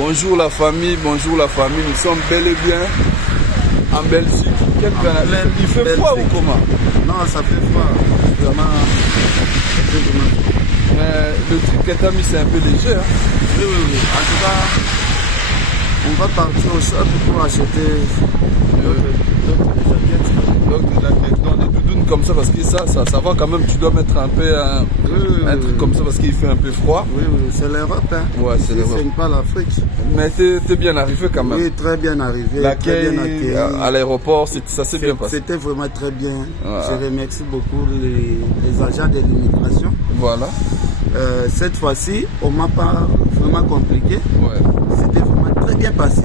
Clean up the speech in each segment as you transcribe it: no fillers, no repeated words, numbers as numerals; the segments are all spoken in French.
Bonjour la famille, nous sommes bel et bien en Belgique. Il fait froid ou comment? Non, ça fait froid. Vraiment. Mais le truc que tu as mis, c'est un peu léger. Hein? Oui. En tout cas, on va partir au shop pour acheter d'autres jaquettes. Donc des doudounes comme ça, parce que ça va quand même. Tu dois mettre un peu un truc comme ça parce qu'il fait un peu froid. Oui, c'est l'Europe. Hein. Ouais, c'est l'Europe. C'est pas l'Afrique. Mais t'es bien arrivé quand même. Oui, très bien arrivé. L'accueil à l'aéroport, ça s'est bien passé. C'était vraiment très bien. Ouais. Je remercie beaucoup les agents de l'immigration. Voilà. Cette fois-ci, on m'a pas vraiment compliqué. Ouais. C'était vraiment très bien passé.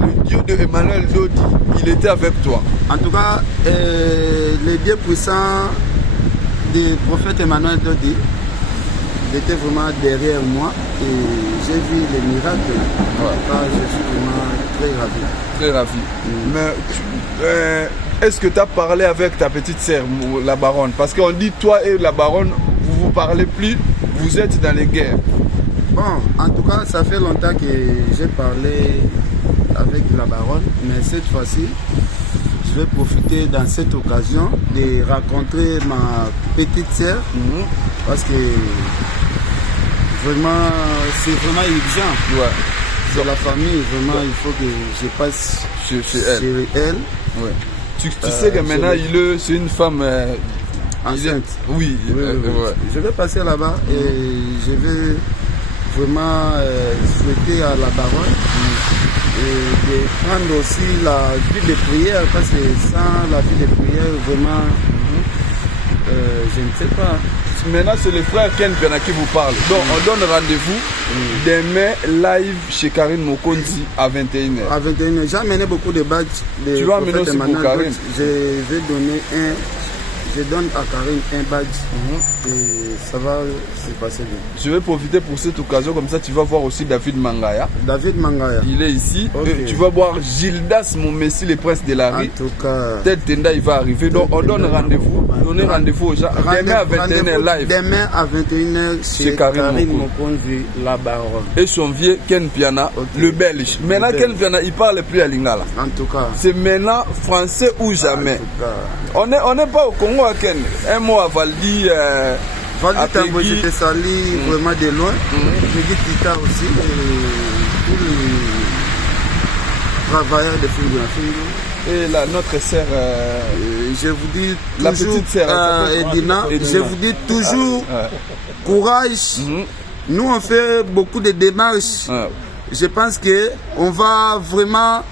Le Dieu de Emmanuel Dodi, il était avec toi. En tout cas, les dieux puissants du prophète Emmanuel Dodi était vraiment derrière moi et j'ai vu les miracles. En tout cas, je suis vraiment très ravi. Très ravi. Mais est-ce que tu as parlé avec ta petite sœur, la baronne? Parce qu'on dit toi et la baronne, vous parlez plus, vous êtes dans les guerres. Bon, en tout cas, ça fait longtemps que j'ai parlé avec la baronne, mais cette fois-ci, je vais profiter dans cette occasion de rencontrer ma petite sœur parce que vraiment, c'est vraiment urgent. Ouais. C'est la famille, vraiment, il faut que je passe chez elle. Ouais. Tu sais que maintenant, c'est une femme enceinte. Oui. Ouais. Je vais passer là-bas et je vais vraiment souhaiter à la baronne et de prendre aussi la vie de prière parce que sans la vie de prière, vraiment, je ne sais pas. Maintenant, c'est le frère Ken Piana qui vous parle. Donc, on donne rendez-vous demain live chez Karine Mokonzi à 21h. À 21h. J'ai amené beaucoup de badges. Tu vas amener aussi pour Karine. Je vais donner je donne à Karine un badge et ça va se passer bien. Je vais profiter pour cette occasion, comme ça tu vas voir aussi David Mangaya. David Mangaya. Il est ici. Okay. Tu vas voir Gildas, mon messie, le prince de la rue. En tout cas. Ted Tenda, il va arriver. Donc on donne rendez-vous. Donnez rendez-vous aux gens. Demain à 21h live. Demain à 21h chez Karine Mokonzi, la baronne. Et son vieux Ken Piana, le belge. Maintenant Ken Piana, il parle plus à Lingala. En tout cas. C'est maintenant français ou jamais. On n'est pas au Congo à Ken. Un mot à Valdi. Valdi Tango, je te salue vraiment de loin. Je dis Tita aussi. Et tous les travailleurs de Fingo. Et notre sœur, je vous dis la toujours, petite sœur, Edina, je vous dis toujours courage. Nous on fait beaucoup de démarches. Je pense que on va vraiment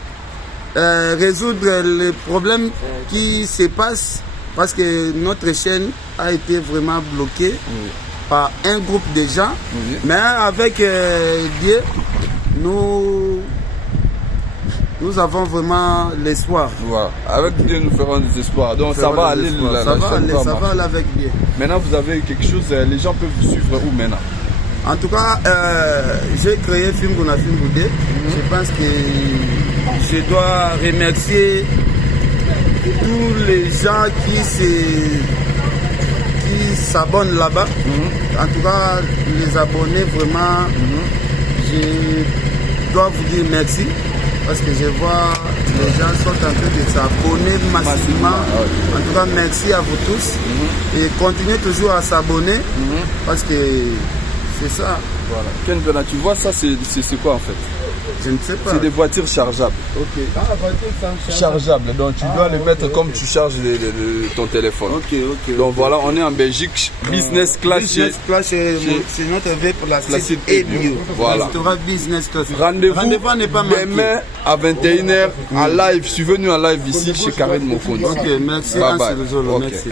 résoudre les problèmes qui se passent parce que notre chaîne a été vraiment bloquée par un groupe de gens. Mais avec Dieu, nous avons vraiment l'espoir. Voilà. Avec Dieu, nous ferons des espoirs. Donc ça va aller. Ça va aller avec Dieu. Maintenant, vous avez quelque chose, les gens peuvent vous suivre où maintenant? En tout cas, j'ai créé Fimbouna Fimboudé. Je pense que je dois remercier tous les gens qui s'abonnent là-bas. En tout cas, les abonnés, vraiment, je dois vous dire merci. Parce que je vois les gens sont en train de s'abonner massivement. En tout cas, merci à vous tous. Et continuez toujours à s'abonner. Parce que c'est ça. Voilà. Ken Piana, tu vois ça, c'est quoi en fait? Je ne sais pas. C'est des voitures chargeables. Ok. Ah, voiture chargeable. Donc tu dois les mettre comme tu charges ton téléphone. Ok. Donc voilà, on est en Belgique. Business class. Business class, c'est notre V pour la site et bio. Voilà. Restaurant business class. Rendez-vous demain à 21h en live. Suivez-nous en live ici chez Karine Mokonzi. Ok, merci. Bye bye. Merci.